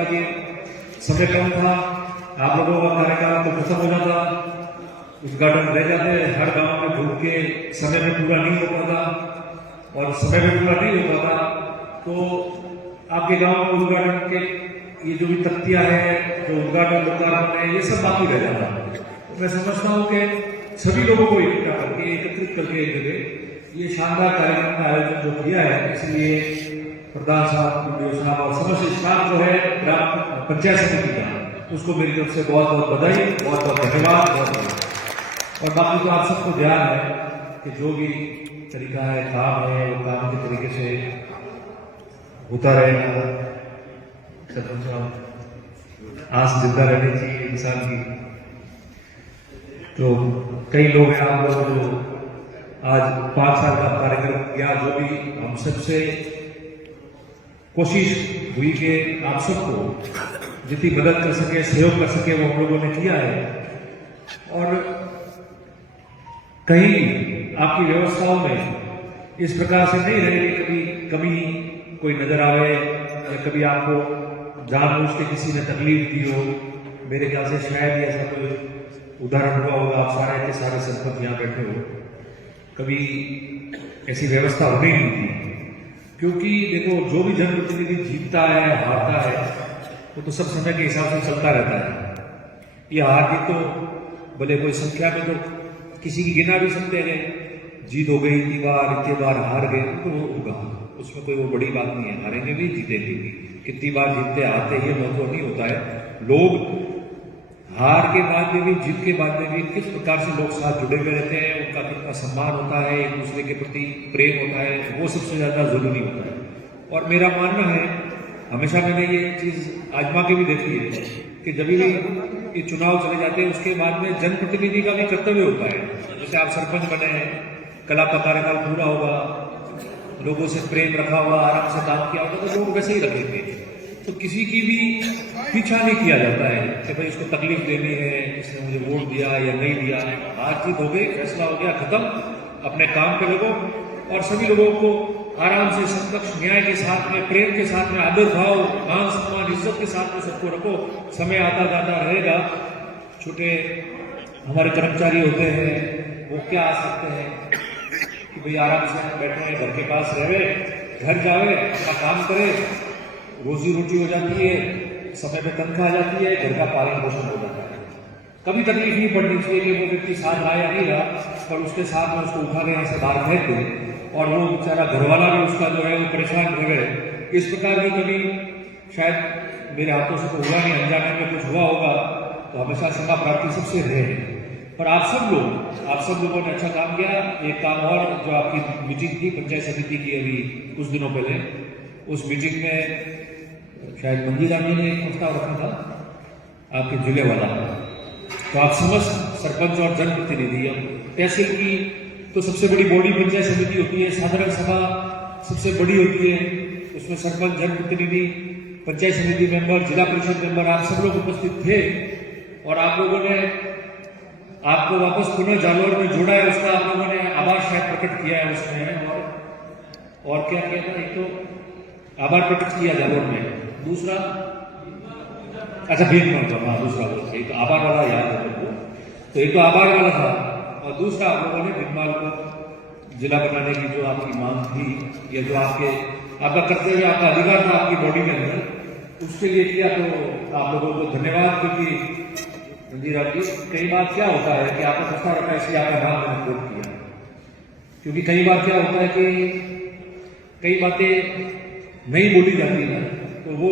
समय कम था, आप लोगों का कार्यकाल तो खत्म हो जाता, उद्घाटन रह जाते, हर गांव में ढूंढ के समय में पूरा नहीं हो पाता, और समय में पूरा नहीं हो पाता तो आपके गांव में उद्घाटन के ये जो भी तख्तियां है, जो उद्घाटन लोकार्पण है, ये सब बाकी रह जाता। तो मैं समझता हूँ कि सभी लोगों को इकट्ठा करके, एकत्रित करके एक जगह ये शानदार कार्यक्रम का आयोजन जो किया है, इसलिए प्रधान साहब, वीडियो साहब और समस्त स्टाफ जो है ग्राम पंचायत समिति का, उसको मेरी तरफ से बहुत बहुत बधाई, बहुत बहुत धन्यवाद, बहुत बहुत। और बाकी तो आप सबको ध्यान है कि जो भी तरीका है, काम है, वो काम के तरीके से होता रहेगा। आस जिंदा रहनी चाहिए इंसान की। तो कई लोग हैं आप लोग जो आज 5 साल का कार्यक्रम किया, जो भी हम सबसे कोशिश हुई कि आप सबको जितनी मदद कर सके, सहयोग कर सके, वो हम लोगों ने किया है। और कहीं आपकी व्यवस्थाओं में इस प्रकार से नहीं रहे कि कभी कमी कोई नजर आवे या कभी आपको जानबूझ के किसी ने तकलीफ दी हो। मेरे ख्याल से शायद ही ऐसा कोई उदाहरण हुआ होगा, आप सारे के सारे सरपंच यहाँ बैठे हो, कभी ऐसी व्यवस्था हो नहीं थी। क्योंकि देखो, जो भी जनप्रतिनिधि जीतता है, हारता है, वो तो सब समय के हिसाब से चलता रहता है। ये हार जीत तो भले कोई संख्या में तो किसी की गिना भी सकते हैं, जीत हो गई इतनी बार, इतने बार हार गए, तो वो होगा, उसमें कोई वो बड़ी बात नहीं है। हारेंगे भी, जीतेंगे भी, कितनी बार जीतते आते, ये महत्व नहीं होता है। लोग हार के बाद में भी, जीत के बाद में भी किस प्रकार से लोग साथ जुड़े हुए रहते हैं, उनका कितना सम्मान होता है, एक दूसरे के प्रति प्रेम होता है, वो सबसे ज्यादा जरूरी होता है। और मेरा मानना है, हमेशा मैंने ये चीज आजमा के भी देखी है कि जब भी ये चुनाव चले जाते हैं, उसके बाद में जनप्रतिनिधि का भी कर्तव्य होता है। जैसे आप सरपंच बने हैं, कल आपका कार्यकाल पूरा होगा, लोगों से प्रेम रखा हुआ, आराम से काम किया होगा, तो लोग वैसे ही रखेंगे। तो किसी की भी पीछा नहीं किया जाता है कि भाई इसको तकलीफ देनी है, इसने मुझे वोट दिया या नहीं दिया। हार जीत हो गई, फैसला हो गया, खत्म, अपने काम पे लगो। और सभी लोगों को आराम से समकक्ष न्याय के साथ में, प्रेम के साथ में, आदर भाव, मान सम्मान, इज्जत के साथ में सबको रखो। समय आता जाता रहेगा, छोटे हमारे कर्मचारी होते हैं, वो क्या आ सकते हैं कि भाई आराम से बैठे हैं, घर के पास रहे, घर जावे, अपना काम करे, रोजी रोटी हो जाती है, समय पे तनख्वाह आ जाती है, घर का पालन पोषण हो जाता है। कभी तकलीफ नहीं पड़नी चाहिए कि वो व्यक्ति साथ रहा या नहीं रहा, पर उसके साथ में उसको उठा के यहाँ से बाहर फेंक दे और वो बेचारा घरवाला भी उसका जो है वो परेशान रह गए। इस प्रकार की कभी शायद मेरे हाथों से तो हुआ नहीं, अनजाने में कुछ हुआ होगा, तो हमेशा क्षमा प्राप्ति सबसे रहे। पर आप सब लोगों ने अच्छा काम किया। एक काम और, जो आपकी मीटिंग थी पंचायत समिति की अभी कुछ दिनों पहले, उस मीटिंग में शायद मंदिरा जी ने एक प्रस्ताव रखा था आपके जिले वाला। तो आप समस्त सरपंच और जनप्रतिनिधि, तहसील की तो सबसे बड़ी बॉडी पंचायत समिति होती है, साधारण सभा सबसे बड़ी होती है, उसमें सरपंच, जनप्रतिनिधि, पंचायत समिति मेंबर, जिला परिषद मेंबर, आप सब लोग उपस्थित थे। और आप लोगों ने आपको वापस पुनः जालौर में जोड़ा है, उसका आप लोगों ने आभार शायद प्रकट किया है उसमें। और क्या किया था, एक तो आभार प्रकट किया जालौर में, दूसरा अच्छा भेदभाव था, हाँ दूसरा एक तो आभार वाला याद है मेरे को, तो एक तो आभार वाला था, और दूसरा आप लोगों ने भीममाल को जिला बनाने की जो आपकी मांग थी, या जो आपका कर्तव्य, आपका अधिकार था आपकी बॉडी में अंदर, उसके लिए किया। तो आप लोगों को धन्यवाद। क्योंकि मंदिरा जी, कई बार क्या होता है कि आपका प्रस्ताव रखा, इसलिए आपका नाम मैंने कोट किया। क्योंकि कई बार क्या होता है कि कई बातें नहीं बोली जाती है, तो वो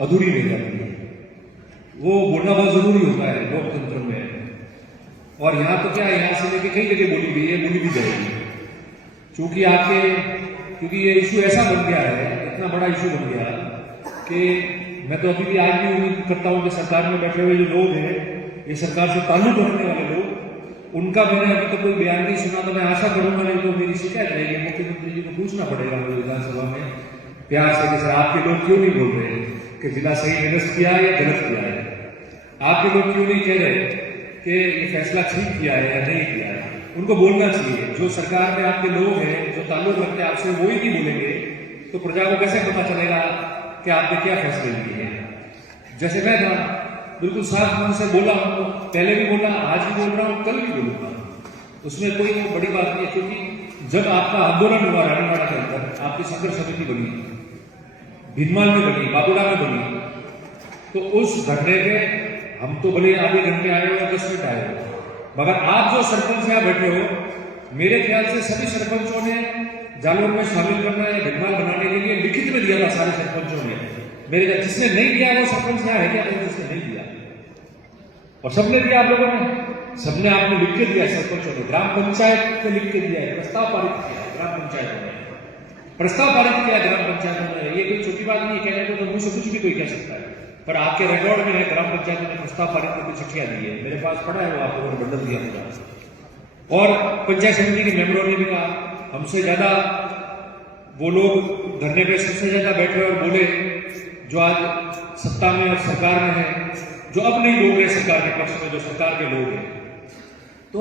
अधूरी रह जाती है। वो बोलना बहुत जरूरी होता है लोकतंत्र में। और यहाँ तो क्या है, यहाँ से लेके कई जगह बोली गई है, बोली भी जाएगी। क्योंकि ये इशू ऐसा बन गया है, इतना बड़ा इशू बन गया कि मैं तो अभी भी आज भी उम्मीद करता हूँ कि सरकार में बैठे हुए जो लोग हैं, ये सरकार से ताल्लुक रखने वाले लोग, उनका मैंने अभी तक कोई बयान नहीं सुना। तो मैं आशा करूंगा, नहीं तो मेरी शिकायत रहेगी, मुख्यमंत्री जी को पूछना पड़ेगा मुझे विधानसभा में प्यार से कि सर आपके लोग क्यों नहीं बोल रहे कि जिला सही निरस्त किया है या गलत किया है। आपके लोग क्यों नहीं कह रहे कि ये फैसला ठीक किया है या नहीं किया है। उनको बोलना चाहिए। जो सरकार में आपके लोग हैं, जो ताल्लुक रखते हैं आपसे, वो ही नहीं बोलेंगे तो प्रजा को कैसे पता चलेगा कि आपने क्या फैसले लिए हैं। जैसे मैं था बिल्कुल साफ मन से बोला हूं, तो पहले भी बोला, आज भी बोल रहा हूं, कल भी बोलूंगा। उसमें कोई वो बड़ी बात नहीं है, क्योंकि जब आपका आंदोलन हुआ रानीवाड़ा के अंदर, आपकी संघर्ष समिति बनी, भिनमाल में बनी, बाबूड़ा में बनी, तो उस धरने पे हम तो भले आधे घंटे आए हो या 10 मिनट आए हो, मगर आप जो सरपंच यहाँ बैठे हो, मेरे ख्याल से सभी सरपंचों ने जालोर में शामिल करना या भिनमाल बनाने के लिए लिखित में दिया था। सारे सरपंचों ने, मेरे ख्याल जिसने नहीं दिया वो सरपंच यहाँ है क्या, जिसने नहीं दिया, और सबने दिया आप लोगों ने, सबने आपने लिख के दिया, सरपंचों ने ग्राम पंचायत को लिख के दिया है, प्रस्ताव पारित किया ग्राम पंचायतों ने, प्रस्ताव पारित किया ग्राम पंचायतों ने। ये कोई छोटी बात नहीं है, कहने को तो मुंह से कुछ भी कोई कह सकता है, पर आपके रिकॉर्ड में है ग्राम पंचायतों ने प्रस्ताव पारित करके चिट्ठियां दी है, मेरे पास पड़ा है, वो आप लोगों ने बंडल दिया मुझे। और पंचायत समिति के मेंबरों ने भी कहा, हमसे ज्यादा वो लोग धरने पे सबसे ज्यादा बैठे और बोले जो आज सत्ता में और सरकार में है, जो अब नहीं लोग हैं सरकार के पक्ष में, जो सरकार के लोग हैं। तो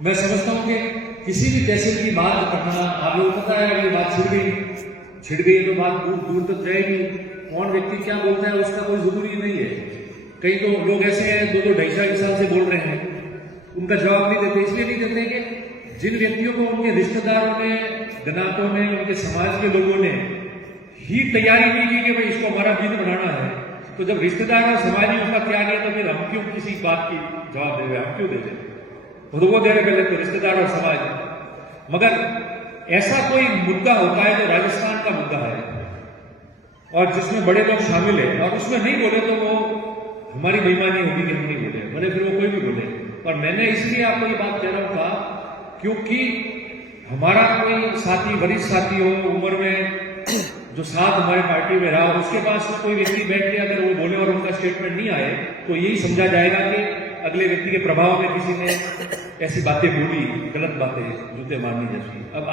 मैं समझता हूं कि किसी भी तहसील की बात करना, आप लोगों को पता है अगर ये बात छिड़ गई तो बात दूर दूर तक जाएगी। कौन व्यक्ति क्या बोलता है उसका कोई जरूरी नहीं है। कई तो लोग ऐसे हैं 2-2-2.5 साल से बोल रहे हैं, उनका जवाब नहीं देते, इसलिए नहीं देते कि जिन व्यक्तियों को उनके रिश्तेदारों ने, गनातों ने, उनके समाज के लोगों ने ही तैयारी नहीं की कि भाई इसको हमारा बिल बनाना है, तो जब रिश्तेदार और समाज ही उसका त्याग है तो फिर हम क्यों किसी बात की जवाब दे रहे, हम क्यों देते, वो दे रहे पहले तो रिश्तेदार और समाज। मगर ऐसा कोई मुद्दा होता है जो राजस्थान का मुद्दा है और जिसमें बड़े लोग शामिल है और उसमें नहीं बोले तो वो हमारी बेईमानी होगी कि हम नहीं बोले, भले फिर वो कोई भी बोले। और मैंने इसलिए आपको ये बात कह रहा था क्योंकि हमारा कोई साथी, वरिष्ठ साथी हो उम्र में, जो साथ हमारे पार्टी में रहा, उसके पास कोई व्यक्ति बैठ के अगर वो बोले और उनका स्टेटमेंट नहीं आए तो यही समझा जाएगा कि अगले व्यक्ति के प्रभाव में किसी ने ऐसी बातें बोली, गलत बातें, जूते मारने जैसी। अब